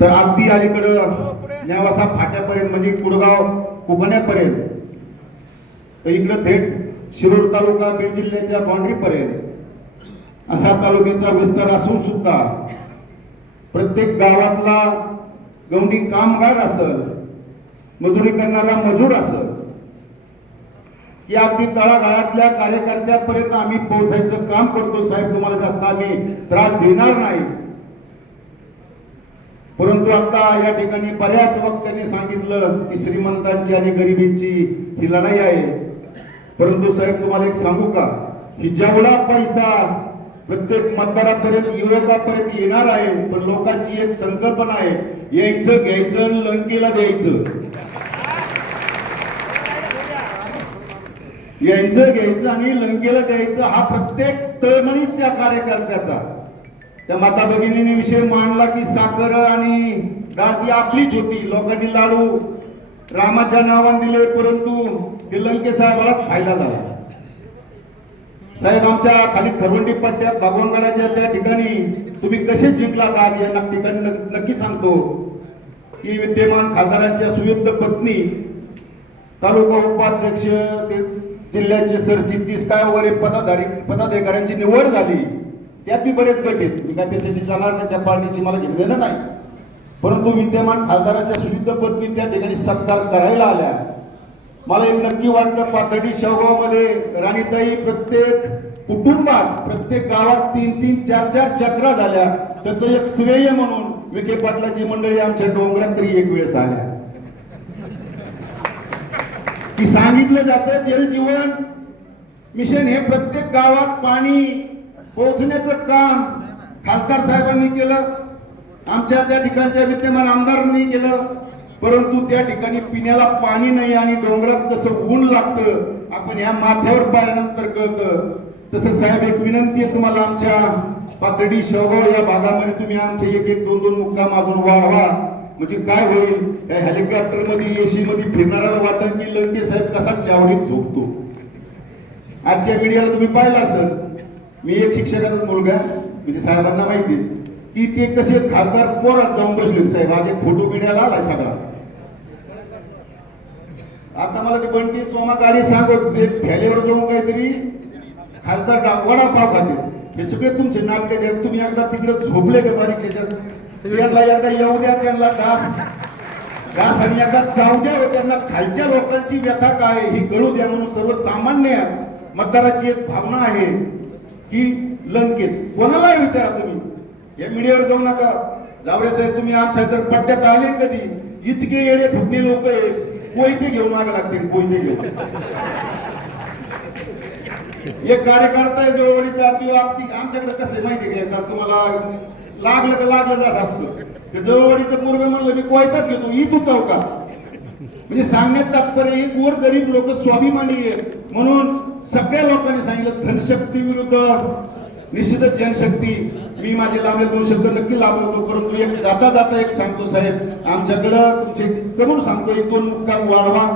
तर अगदी अलीकडं नेवासा फाट्यापर्यंत म्हणजे कुडगाव कोकण्यापर्यंत, तर इकडं थेट शिरूर तालुका बीड जिल्ह्याच्या बाउंड्री पर्यंत असा तालुक्याचा विस्तार असून सुद्धा प्रत्येक गावातला गवंडी कामगार असल, मजुरी करणारा मजूर असल, की अगदी तळागाळातल्या कार्यकर्त्यापर्यंत आम्ही पोहोचायचं काम करतो. साहेब, तुम्हाला जास्त आम्ही त्रास देणार नाही. परंतु आता या ठिकाणी बऱ्याच वक्त्यांनी सांगितलं की श्रीमंतांची आणि गरिबींची ही लढाई आहे. परंतु साहेब, तुम्हाला एक सांगू का, की जेवढा पैसा प्रत्येक मतदारापर्यंत युवकापर्यंत येणार आहे, पण लोकांची एक संकल्पना आहे, यायचं घ्यायचं आणि लंकेला द्यायचं. यायचं घ्यायचं आणि लंकेला द्यायचं हा प्रत्येक तळमळीच्या कार्यकर्त्याचा. त्या माता भगिनीने विषय मांडला की साखर आणि डाळ ती आपलीच होती, लोकांनी लाडू रामाच्या नावाने दिले, परंतु ते लंके साहेबालाच फायदा झाला. साहेब, आमच्या खाली खरवंडी पट्ट्यात भगवानगडाच्या त्या ठिकाणी तुम्ही कसे जिंकलात आज या ठिकाणी नक्की सांगतो की विद्यमान खासदारांच्या सुयोग्य पत्नी, तालुका उपाध्यक्ष, ते जिल्ह्याचे सरचिटणीस काय वगैरे पदाधिकाऱ्यांची निवड झाली. त्यात मी बरेच गट आहेत, मी काय त्याच्याशी जाणार नाही, त्या पार्टीची मला घेतलेलं नाही. परंतु विद्यमान खासदाराच्या सुविध पत्नी त्या ठिकाणी सत्कार करायला आल्या. मला एक नक्की वाटतं, पाथर्डी शेवगावमध्ये राणीताई प्रत्येक कुटुंबात प्रत्येक गावात 3-3, 4-4 चक्रा झाल्या. त्याचं एक श्रेय म्हणून विखे पाटलाची मंडळी आमच्या डोंगरात तरी एक वेळेस आल्या. की सांगितलं जातं जल जीवन मिशन हे प्रत्येक गावात पाणी पोहोचण्याचं काम खासदार साहेबांनी केलं, आमच्या त्या ठिकाणच्या विद्यमान आमदारांनी केलं. परंतु त्या ठिकाणी पिण्याला पाणी नाही आणि डोंगरात कसं ऊन लागतं आपण या माथ्यावर पाहिल्यानंतर कळतं. तसं साहेब, एक विनंती आहे तुम्हाला, आमच्या पाथर्डी शेवगाव या भागामध्ये तुम्ही आमचे 1-1, 2-2 मुक्काम अजून वाढवा. म्हणजे काय होईल, या हेलिकॉप्टर मध्ये एसी मध्ये फिरणाऱ्याला वाटत की लंके साहेब कसा चावडीत झोपतो. आजच्या मीडियाला तुम्ही पाहिलं असेल, मी एक शिक्षकाचाच मुलगा, म्हणजे साहेबांना माहिती की ते कसे खासदार पोरात जाऊन बसले. साहेब, आज एक फोटो मीडियाला आलाय सगळा. आता मला ते बंटी सोमा गाडी सांगत ते फॅलेवर जाऊन काहीतरी खासदार वडापाव खाते. हे सगळे तुमचे नाटक आहेत. तुम्ही एकदा तिकडे झोपले का परीक्षेच्यात, त्यांना एकदा येऊ द्या, त्यांना डास आणि एकदा जाऊ द्या, त्यांना खालच्या लोकांची व्यथा काय ही कळू द्या. म्हणून सर्वसामान्य मतदाराची एक भावना आहे की लंकेच. कोणालाही विचारा तुम्ही, या मीडियावर जाऊ नका. जावरे साहेब, तुम्ही आमच्या जर पट्ट्यात आले कधी, इतके येडे फुटणे लोक आहेत, कोयते घेऊन मागे लागते, कोयते घेऊन. एक कार्यकर्ता आहे जवळीचा किंवा आमच्याकडे कसं माहिती घ्यायचा, तुम्हाला लागलं का लागलं जात असतं. ते जवळीचं पूर्व म्हणलं मी कोयताच घेतो, तू चौका. म्हणजे सांगण्यात तात्पर्य एक वर गरीब लोक स्वाभिमानी आहेत. म्हणून सगळ्या लोकांनी सांगितलं धनशक्ती विरुद्ध निश्चितच जनशक्ती. मी माझे लांबले 2 शब्द नक्की लाभवतो, परंतु एक जाता जाता एक सांगतो साहेब, आमच्याकडं तुमचे करून सांगतो 1-2 मुक्काम वाढवा.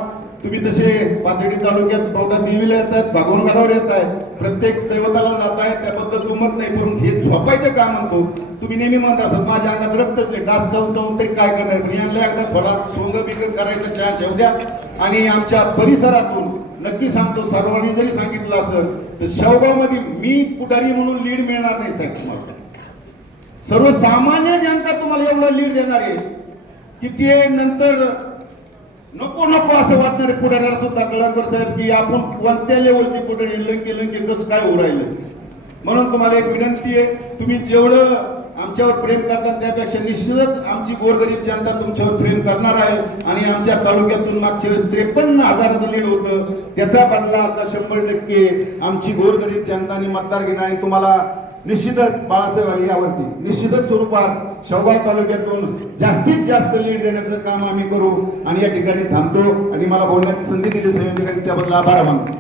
तुम्ही तसे पाथर्डी तालुक्यात पावटा देवीला येतात, भगवानगडावर येत आहे, प्रत्येक दैवताला जात आहे, त्याबद्दल दुमत नाही. परंतु हे झोपायचं काम म्हणतो तुम्ही नेहमी म्हणत असत, माझ्या अंगात रक्तच नाही, डास चावून तरी काय करणार. मी आणलं एकदा थोडा सोंग बिंग करायचं, चहा ठेव द्या. आणि आमच्या परिसरातून नक्की सांगतो, सर्वांनी जरी सांगितलं असेल तर शेवगाव मध्ये मी पुढारी म्हणून लीड मिळणार नाही साहेब तुम्हाला. सर्वसामान्य जनता तुम्हाला एवढं लीड देणार आहे की ते नंतर नको नको असं वाटणार आहे पुढाऱ्याला सुद्धा. कळंबर साहेब, की आपण कोणत्या लेवलची पुढारी लंके कसं काय होऊ राहिलं. म्हणून तुम्हाला एक विनंती आहे, तुम्ही जेवढं आमच्यावर प्रेम करतात त्यापेक्षा निश्चितच आमची गोरगरीब जनता तुमच्यावर प्रेम करणार आहे. आणि आमच्या तालुक्यातून मागच्या 53,000चं लीड होतं, त्याचा बदला आता 100% आमची गोरगरीब जनताने मतदार घेणार. आणि तुम्हाला निश्चितच बाळासाहेब यावरती निश्चितच स्वरूपात शेवगाव तालुक्यातून जास्तीत जास्त लीड देण्याचं काम आम्ही करू. आणि या ठिकाणी थांबतो आणि मला बोलण्याची संधी दिली संयोजकांनी, त्याबद्दल आभार मानतो.